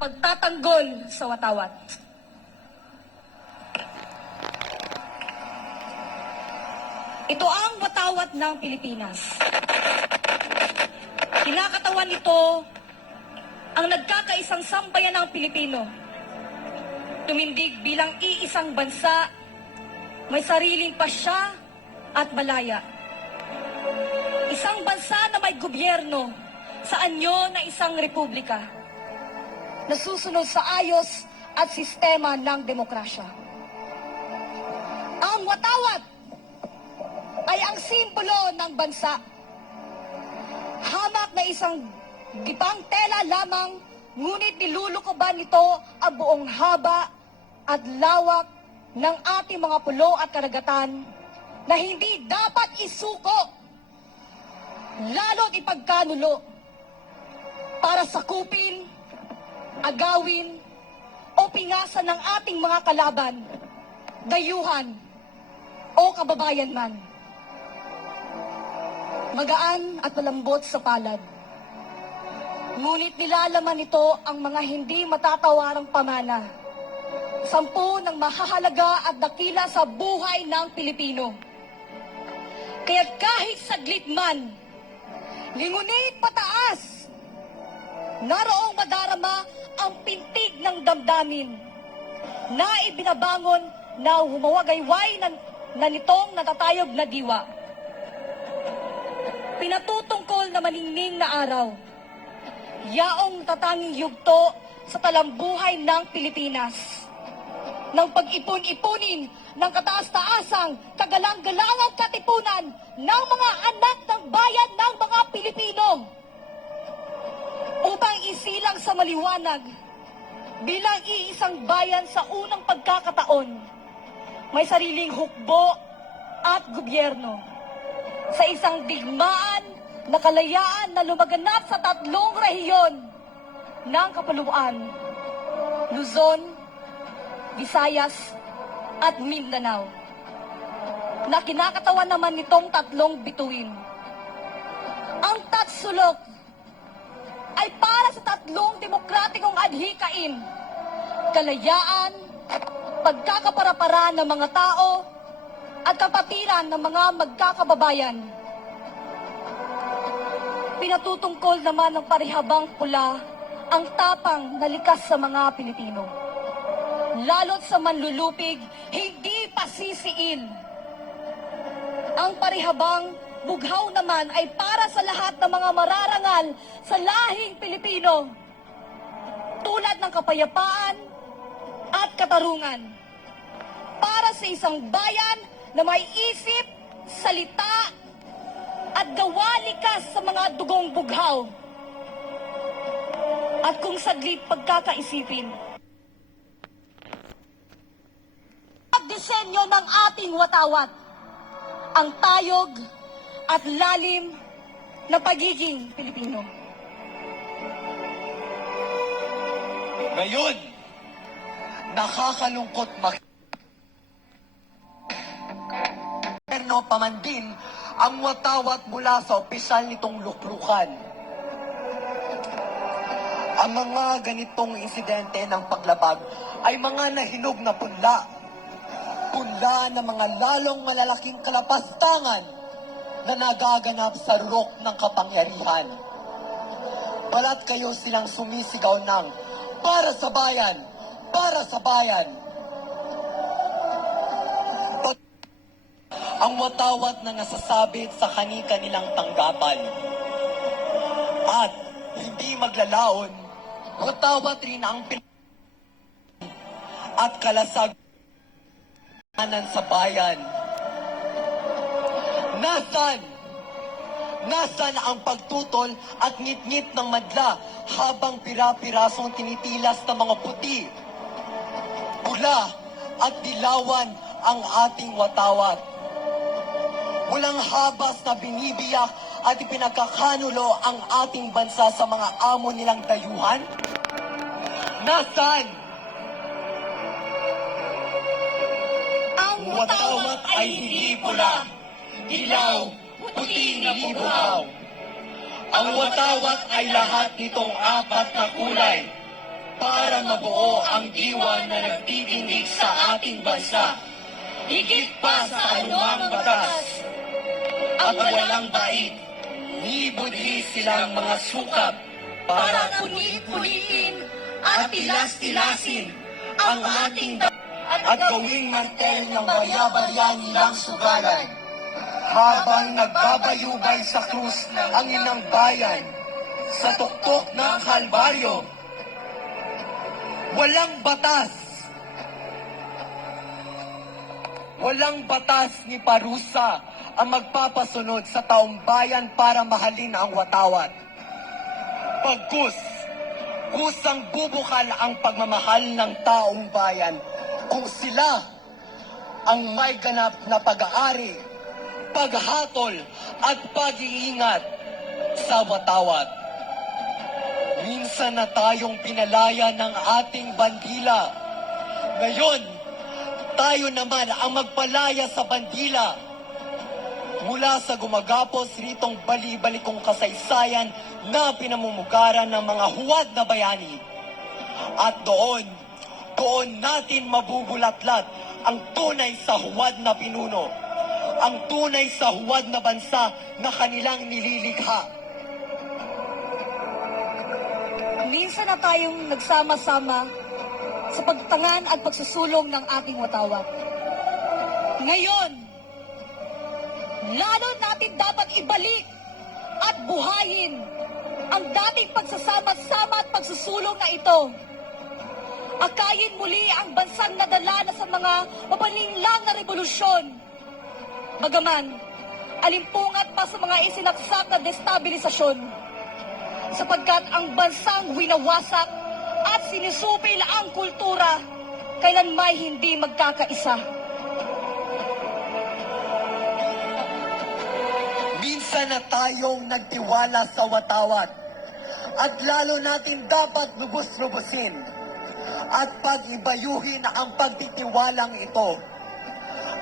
pagtatanggol sa watawat. Ito ang watawat ng Pilipinas. Kinakatawan nito ang nagkakaisang sambayan ng Pilipino. Tumindig bilang iisang bansa, may sariling pasya at malaya. Isang bansa na may gobyerno sa anyo na isang republika, nasusunod sa ayos at sistema ng demokrasya. Ang watawat ay ang simbolo ng bansa. Hamak na isang gipang tela lamang, ngunit nilulukoban nito ang buong haba at lawak ng ating mga pulo at karagatan na hindi dapat isuko, lalo't ipagkanulo para sakupin, agawin o pingasan ng ating mga kalaban, dayuhan o kababayan man. Magaan at malambot sa palad. Ngunit nilalaman nito ang mga hindi matatawarang pamana. 10 ng mahahalaga at dakila sa buhay ng Pilipino. Kaya kahit saglit man, lingunit pataas, naroong madarama ang pintig ng damdamin na ibinabangon na humawagayway na nitong natatayog na diwa. Pinatutungkol na maningning na araw, yaong tatanging yugto sa talambuhay ng Pilipinas, ng pag-ipon-ipunin ng kataas-taasang kagalang-galangang katipunan ng mga anak ng bayan ng mga Pilipino, upang isilang sa maliwanag bilang iisang bayan sa unang pagkakataon, may sariling hukbo at gobyerno sa isang digmaan na kalayaan na lumaganap sa 3 rehiyon ng Kapuluan, Luzon, Visayas at Mindanao, na kinakatawan naman nitong 3 bituin. Ang tatsulok ay para sa 3 demokratikong adhikain: kalayaan, pagkakaparapara ng mga tao, at kapatiran ng mga magkakababayan. Pinatutungkol naman ng parihabang pula ang tapang na likas sa mga Pilipino. Lalo't sa manlulupig, hindi pasisiin. Ang parihabang bughaw naman ay para sa lahat ng mga mararangal sa lahing Pilipino, tulad ng kapayapaan at katarungan, para sa isang bayan na may isip, salita, at gawa likas sa mga dugong bughaw. At kung saglit pagkakaisipin, pagdisenyo ng ating watawat, ang tayog at lalim na pagiging Pilipino. Ngayon, nakakalungkot Pero paman din ang watawat mula sa opisyal nitong luklukan. Ang mga ganitong insidente ng paglabag ay mga nahinog na punla. Punla ng mga lalong malalaking kalapastangan na nagaganap sa rurok ng kapangyarihan. Balat kayo silang sumisigaw ng para sa bayan, para sa bayan. Ang watawat na nasasabit sa kani-kanilang tanggapan. At hindi maglalaon, watawat rin ang at kalasag sa bayan. Nasaan ang pagtutol at ngit-ngit ng madla habang pira-pirasong tinitilas ng mga puti, pula at dilawan ang ating watawat? Walang habas na binibiyak at ipinagkakanulo ang ating bansa sa mga amo nilang dayuhan? Nasaan? Ang watawat ay hindi pula, dilaw, puti na buhaw. Ang watawat ay lahat nitong 4 na kulay. hanggang mabuo ang diwa na nagtitindig sa ating bansa. Higit pa sa anumang batas at walang bait, ni budhi silang mga sukab para punit-punitin at tilas-tilasin ang ating at gawing mantel ng barya-barya nilang sugalan. Habang nagbabayubay sa krus ang inang bayan, sa tuktok ng Kalbaryo, walang batas ni parusa ang magpapasunod sa taong bayan para mahalin ang watawat. Pagkus, kusang bubukal ang pagmamahal ng taong bayan kung sila ang may ganap na pag-aari, paghatol at pag-iingat sa watawat. Minsan na tayong pinalaya ng ating bandila. Ngayon, tayo naman ang magpalaya sa bandila mula sa gumagapos ritong bali-balikong kasaysayan na pinamumugaran ng mga huwad na bayani. At doon natin mabubulatlat ang tunay sa huwad na pinuno, ang tunay sa huwad na bansa na kanilang nililikha. Minsan na tayong nagsama-sama sa pagtangan at pagsusulong ng ating watawat. Ngayon, lalo natin dapat ibalik at buhayin ang dating pagsasama-sama at pagsusulong na ito. Akayin muli ang bansang nadala na sa mga mapalinlang na revolusyon. Bagaman, alimpungat pa sa mga isinaksak na destabilisasyon. Sapagkat ang bansang winawasak at sinisupil ang kultura, kailan may hindi magkakaisa. Minsan na tayong nagtiwala sa watawat at lalo natin dapat lubos-lubusin at pag-ibayuhin ang pagtitiwalang ito.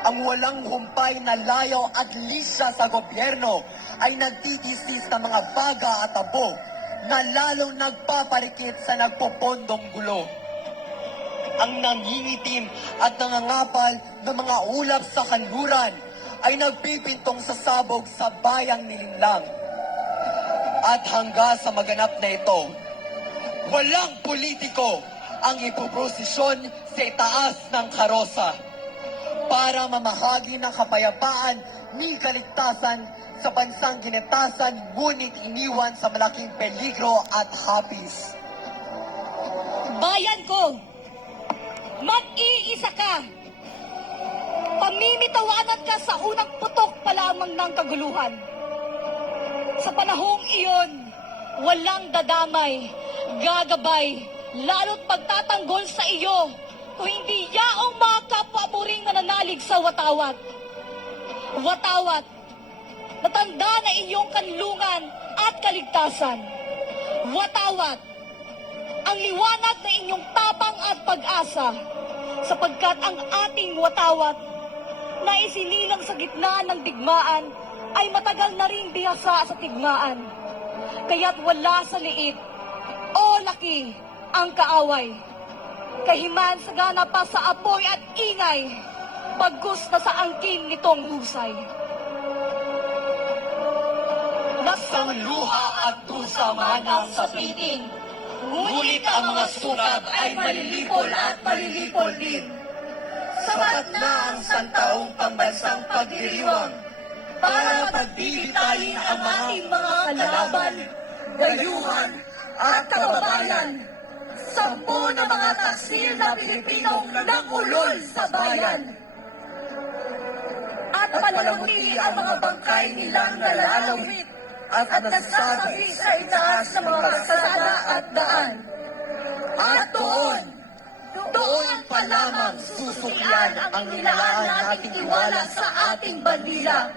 Ang walang humpay na layaw at lisya sa gobyerno ay nagtitisis ng mga baga at abo na lalong nagpaparikit sa nagpupondong gulo. Ang nangingitim at nangangapal ng mga ulap sa kanluran ay nagpipintong sa sabog sa bayang nilinlang. At hangga sa maganap na ito, walang politiko ang ipoprosesyon sa itaas ng karosa para mamahagi ng kapayapaan ni kaligtasan sa bansang ginetasan ngunit iniwan sa malaking peligro at hapis. Bayan ko, mag-iisa ka. Pamimitawanan ka sa unang putok pa lamang ng kaguluhan. Sa panahong iyon, walang dadamay, gagabay, lalo't pagtatanggol sa iyo kung hindi yaong mga kapwa-muring nananalig sa watawat. Watawat, natanda na iyong kanlungan at kaligtasan. Watawat, ang liwanag na inyong tapang at pag-asa, sapagkat ang ating watawat na isinilang sa gitna ng digmaan ay matagal na rin bihasa sa tigmaan. Kaya't wala sa liit o laki ang kaaway. Kahiman sagana pa sa apoy at ingay, pagkus na sa angkin nitong husay. Nasang luha at dusa man ang sapitin, ngunit ang mga sukab ay malilipol at malilipol din. Sapat na ang santaong pambansang pagdiriwang para pagbibitayin ang ating mga kalaban, dayuhan at kababayan. 10 na mga taksil na Pilipinong nangulol sa bayan. At palamutili ang mga bangkay nilang nalalawit at nagsasabi sa itaas ng mga kalsada at daan. At doon pa lamang susukyan ang nilaan nating tiwala sa ating bandila.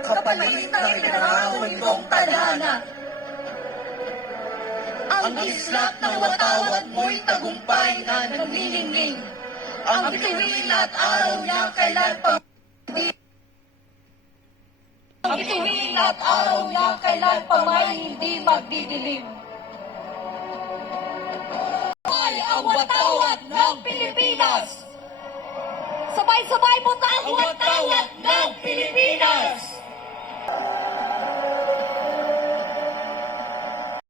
Kapalit ng pinangako nitong tadhana. Ang islap ng watawat mo'y tagumpay na naglilingling. Ang bituin at araw niya kailan pa ang bituin at araw niya kailan pa may hindi magdidilim. Mabuhay ang watawat ng Pilipinas! Sabay-sabay po tayo! Ang watawat